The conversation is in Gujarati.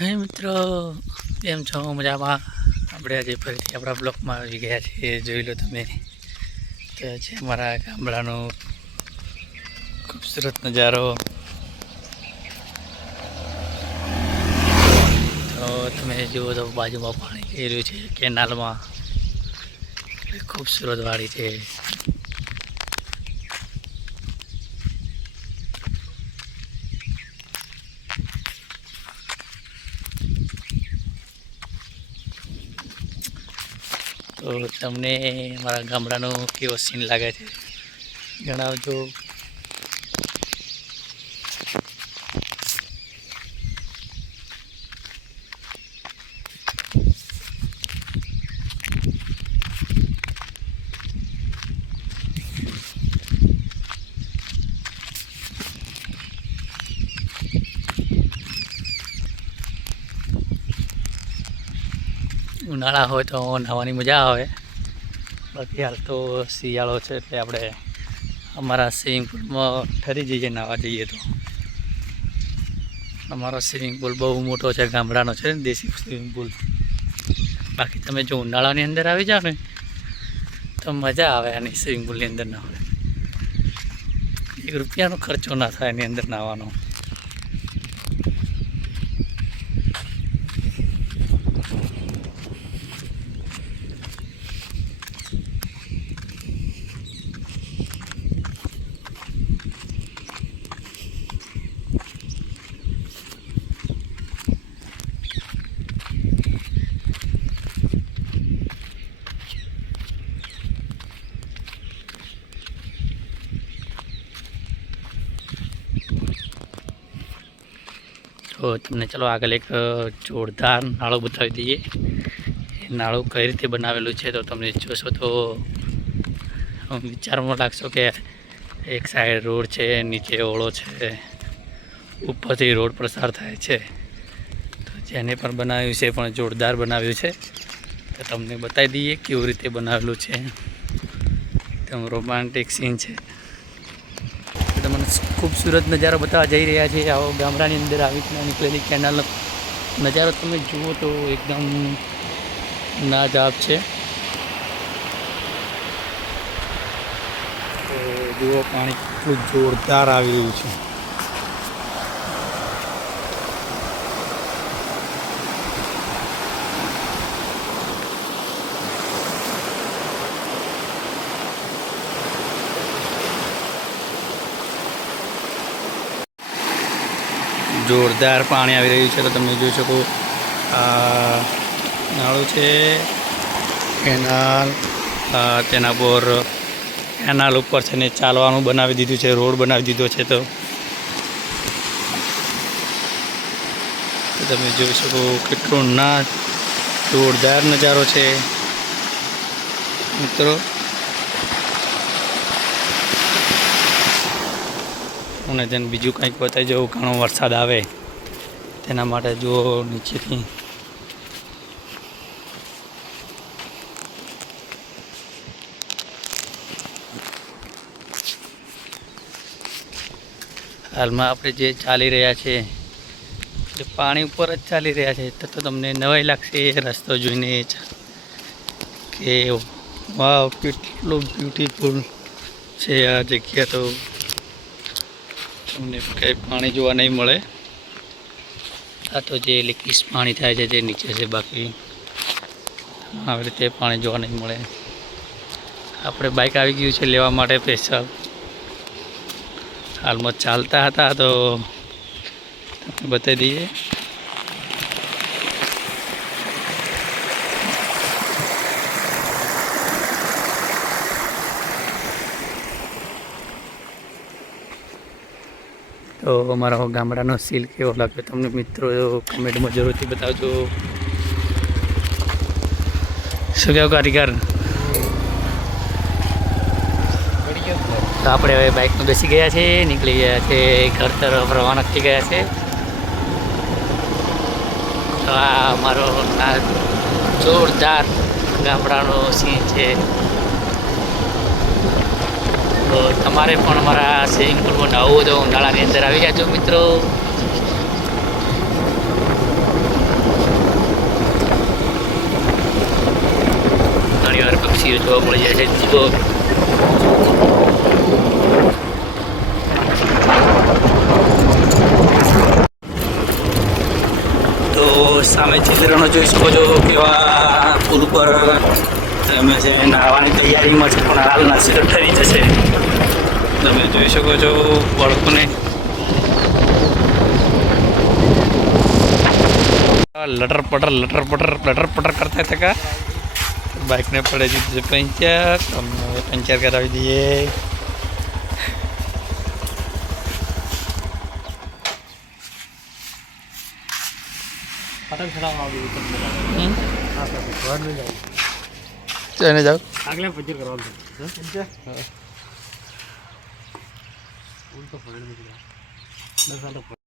હે મિત્રો, કેમ છો? મજામાં? આપણે આજે ફરીથી આપણા બ્લોકમાં આવી ગયા છીએ. જોઈ લો તમે. તો છે અમારા ગામડાનો ખૂબસૂરત નજારો. તો તમે જુઓ તો બાજુમાં પાણી થઈ રહ્યું છે, કેનાલમાં. ખૂબસૂરત વાડી છે. તો તમને મારા ગામડાનો કેવો સીન લાગે છે? જણાવજો. ઉનાળા હોય તો નાહવાની મજા આવે. બાકી હાલ તો શિયાળો છે એટલે આપણે અમારા સ્વિમિંગ પુલમાં ઠરી જઈએ નાહવા જઈએ તો. અમારો સ્વિમિંગ પુલ બહુ મોટો છે, ગામડાનો છે દેશી સ્વિમિંગ પુલ બાકી તમે જો ઉનાળાની અંદર આવી જાઓ ને, તો મજા આવે આની સ્વિમિંગ પુલની અંદર નાહવા એક રૂપિયાનો ખર્ચો ના થાય એની અંદર નાહવાનો. તો તમને ચલો આગળ એક જોરદાર નાળું બતાવી દઈએ. એ નાળું કઈ રીતે બનાવેલું છે તો તમને જોશો તો વિચારમાં લાગશો કે એક સાઈડ રોડ છે, નીચે ઓળો છે, ઉપરથી રોડ પસાર થાય છે. તો જેને પણ બનાવ્યું છે પણ જોરદાર બનાવ્યું છે. તો તમને બતાવી દઈએ કેવી રીતે બનાવેલું છે. એકદમ રોમાન્ટિક સીન છે. ખૂબસૂરત નજારો બતાવવા જઈ રહ્યા છે. આવો ગામડાની અંદર આવી રીતના નીકળેલી કેનાલનો નજારો તમે જુઓ તો એકદમ નાજાબ છે. જુઓ પાણી કેટલું જોરદાર આવી રહ્યું છે. જોરદાર પાણી આવી રહ્યું છે, તો તમે જોઈ શકો, આ, નાળું છે કેનાલ તેના પર કેનાલ ઉપર છે ને ચાલવાનું બનાવી દીધું છે, રોડ બનાવી દીધો છે તો. તમે જોઈ શકો કેટલો ના, જોરદાર નજારો છે. મિત્રો અને તેને બીજું કંઈક બતાવી જવું ઘણો વરસાદ આવે. તેના માટે જુઓ નીચેથી. હાલમાં આપણે જે ચાલી રહ્યા છે એ પાણી ઉપર જ ચાલી રહ્યા છે, તો તમને નવાઈ લાગશે એ રસ્તો જોઈને કે વાવ, કેટલું બ્યુટીફુલ છે આ જગ્યા તો. તમને કંઈ પાણી જોવા નહીં મળે. આ તો જે લીકીસ પાણી થાય છે તે નીચે છે, બાકી આવી રીતે પાણી જોવા નહીં મળે. આપણે બાઇક આવી ગયું છે લેવા માટે સ્પેશિયલ હાલમાં ચાલતા હતા તો તમને બતાવી દઈએ. તો અમારો ગામડાનો સીલ કેવો લાગ્યો તમને મિત્રો? કમેન્ટમાં જરૂરથી બતાવજો. શું કહેવું કારીગર? તો આપણે હવે બાઇકમાં બેસી ગયા છે, નીકળી ગયા છે, ઘર તરફ રવાના થઈ ગયા છે. તો આ અમારો આ જોરદાર ગામડાનો સીન છે. તો તમારે પણ અમારા સ્વિમિંગ પુલમાં નવું તો ઉનાળાની અંદર આવી જાજો મિત્રો. ઘણીવાર પક્ષીઓ જોવા મળી જાય છે જીવો સામે ચિત્રનો જોઈ શકો છો કેવા પુલ પર તમે છે નાહવાની તૈયારીમાં છે પણ હાલ નાસી ઠરી જશે. તમે જોઈ શકો છો બાળકોને. લટર પટર લટર પટર લટર પટર કરતા થકા બાઇકને પડે છે પંચર તમને પંચર કરાવી દઈએ. પતંગ ચડાવવા આવ્યું એને જાઓ. આગલે પંચર કરવાનું છે. પંચર